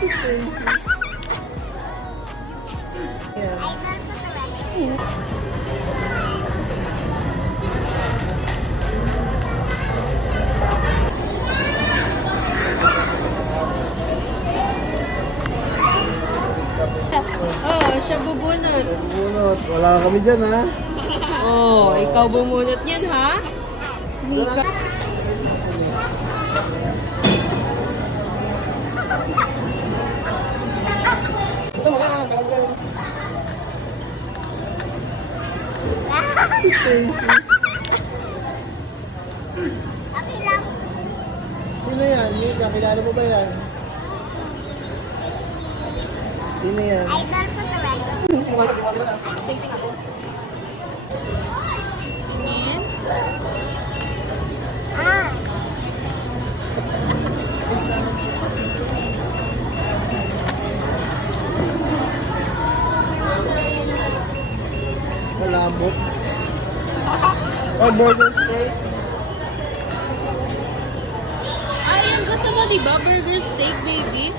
Stacy. Ayan. Oh, siya bubunot. Bunot. Wala kami dyan, ha? Oh, ikaw bumunot yan, ha? Nika. Ito, makakakagal. Stacy. Okay lang. Sino yan? Nika, kilala mo ba yan? Sino yan? Idol ko to eh. Stacy nga po. Tingin. Ah. Malambot. Oh, burger steak. Ay, yung gusto mo, di ba? Burger steak, baby?